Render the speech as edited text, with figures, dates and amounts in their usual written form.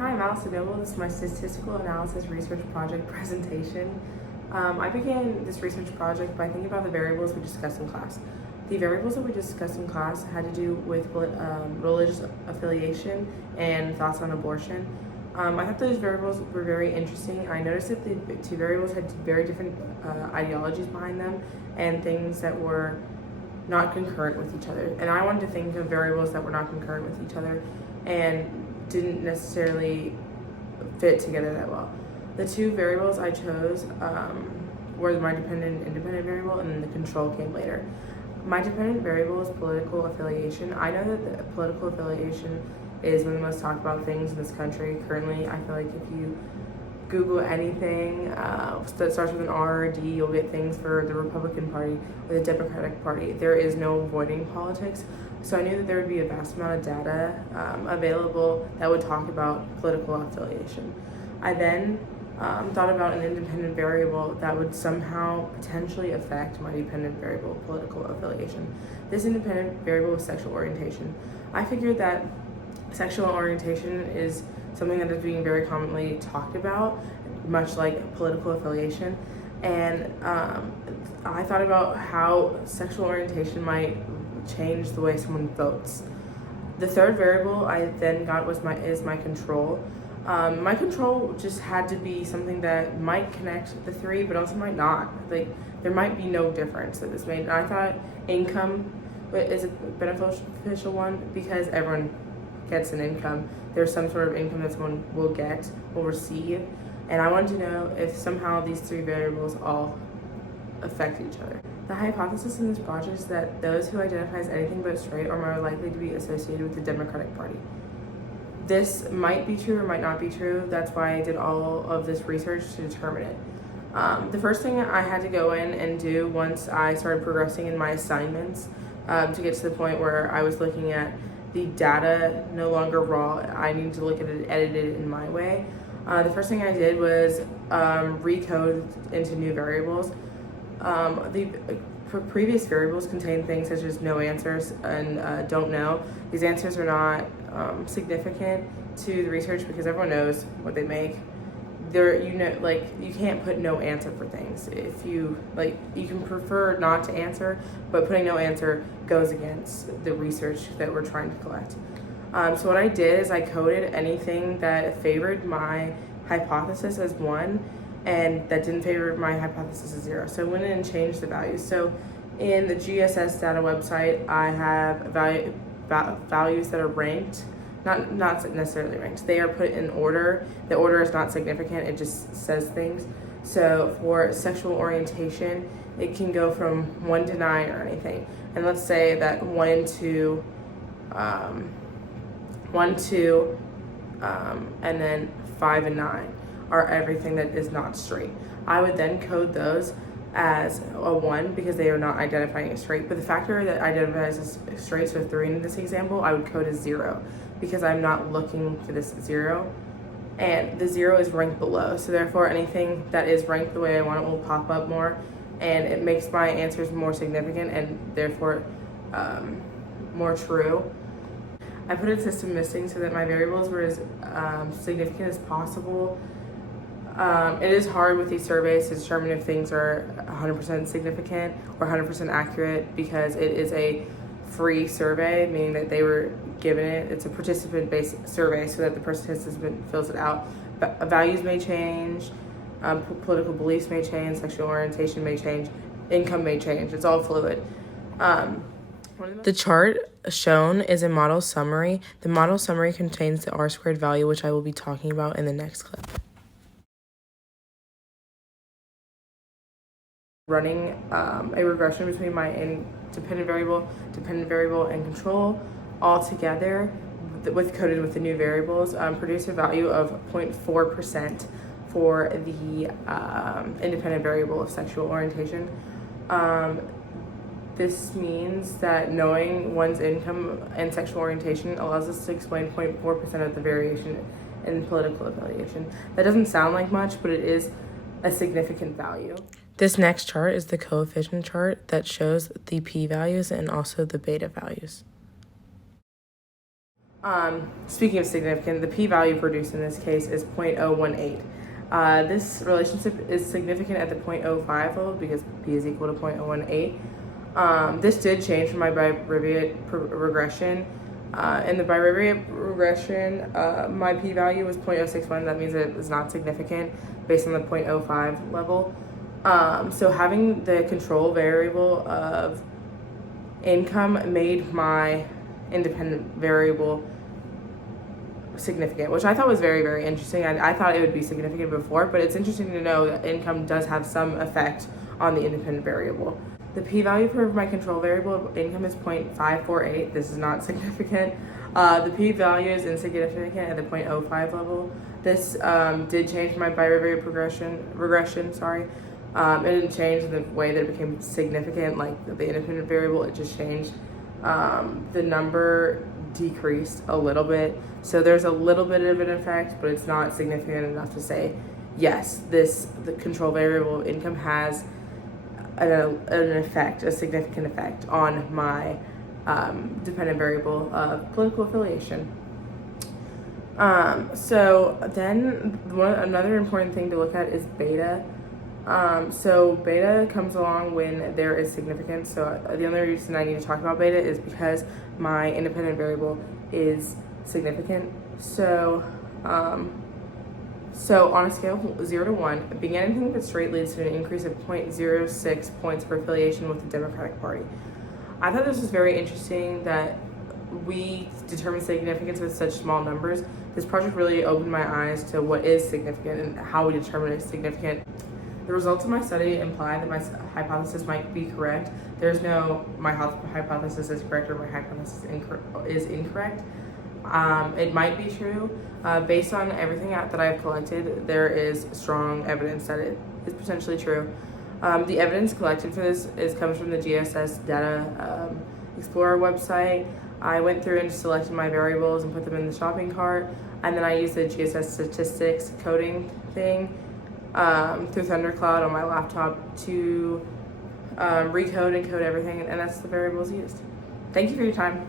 Hi, I'm Allison Noble. This is my statistical analysis research project presentation. I began this research project by thinking about the variables we discussed in class. The variables that we discussed in class had to do with religious affiliation and thoughts on abortion. I thought those variables were very interesting. I noticed that the two variables had very different ideologies behind them and things that were not concurrent with each other. And I wanted to think of variables that were not concurrent with each other and didn't necessarily fit together that well. The two variables I chose were my dependent and independent variable, and then the control came later. My dependent variable is political affiliation. I know that the political affiliation is one of the most talked about things in this country. Currently, I feel like if you Google anything that starts with an R or a D, you'll get things for the Republican Party or the Democratic Party. There is no avoiding politics. So I knew that there would be a vast amount of data available that would talk about political affiliation. I then thought about an independent variable that would somehow potentially affect my dependent variable, political affiliation. This independent variable was sexual orientation. I figured that sexual orientation is something that is being very commonly talked about, much like political affiliation. And I thought about how sexual orientation might change the way someone votes. The third variable I then got is my control. My control just had to be something that might connect the three, but also might not. Like, there might be no difference that this made. And I thought income is a beneficial one because everyone gets an income. There's some sort of income that someone will receive. And I wanted to know if somehow these three variables all affect each other. The hypothesis in this project is that those who identify as anything but straight are more likely to be associated with the Democratic Party. This might be true or might not be true. That's why I did all of this research to determine it. The first thing I had to go in and do once I started progressing in my assignments to get to the point where I was looking at the data no longer raw, I need to look at it edited in my way. The first thing I did was recode into new variables. The previous variables contain things such as no answers and don't know. These answers are not significant to the research because everyone knows what they make. You can't put no answer for things. If you can prefer not to answer, but putting no answer goes against the research that we're trying to collect. So what I did is I coded anything that favored my hypothesis as 1 and that didn't favor my hypothesis as 0. So I went in and changed the values. So in the GSS data website, I have values that are ranked. Not necessarily ranked. They are put in order. The order is not significant. It just says things. So for sexual orientation, it can go from 1 to 9 or anything. And let's say that 1 to and then 5 and 9 are everything that is not straight. I would then code those as a 1 because they are not identifying as straight. But the factor that identifies as straight, so 3 in this example, I would code as 0 because I'm not looking for this 0. And the 0 is ranked below. So therefore anything that is ranked the way I want it will pop up more, and it makes my answers more significant and therefore more true. I put in system missing so that my variables were as significant as possible. It is hard with these surveys to determine if things are 100% significant or 100% accurate because it is a free survey, meaning that they were given it. It's a participant-based survey so that the participant fills it out. Values may change, political beliefs may change, sexual orientation may change, income may change. It's all fluid. The chart shown is a model summary. The model summary contains the R-squared value, which I will be talking about in the next clip. Running a regression between my dependent variable, and control all together coded with the new variables produce a value of 0.4% for the independent variable of sexual orientation. This means that knowing one's income and sexual orientation allows us to explain 0.4% of the variation in political affiliation. That doesn't sound like much, but it is a significant value. This next chart is the coefficient chart that shows the p-values and also the beta values. Speaking of significant, the p-value produced in this case is 0.018. This relationship is significant at the 0.05 level because p is equal to 0.018. This did change from my bivariate regression. In the bivariate regression, my p-value was 0.061. That means it is not significant based on the 0.05 level. So having the control variable of income made my independent variable significant, which I thought was very, very interesting. I thought it would be significant before, but it's interesting to know that income does have some effect on the independent variable. The p-value for my control variable of income is 0.548. This is not significant. The p-value is insignificant at the 0.05 level. This did change my bivariate regression. It didn't change in the way that it became significant, like the independent variable. It just changed. The number decreased a little bit, so there's a little bit of an effect, but it's not significant enough to say yes, the control variable of income has an effect, a significant effect on my dependent variable of political affiliation. So then another important thing to look at is beta. So beta comes along when there is significance. So the only reason I need to talk about beta is because my independent variable is significant. So on a scale of 0 to 1, being anything but straight leads to an increase of 0.06 points for affiliation with the Democratic Party. I thought this was very interesting that we determine significance with such small numbers. This project really opened my eyes to what is significant and how we determine it's significant. The results of my study imply that my hypothesis might be correct. There's no my hypothesis is correct or my hypothesis is incorrect. It might be true. Based on everything that I've collected, there is strong evidence that it is potentially true. The evidence collected for this comes from the GSS Data Explorer website. I went through and selected my variables and put them in the shopping cart, and then I used the GSS statistics coding thing through Thundercloud on my laptop to recode and code everything, and that's the variables used. Thank you for your time.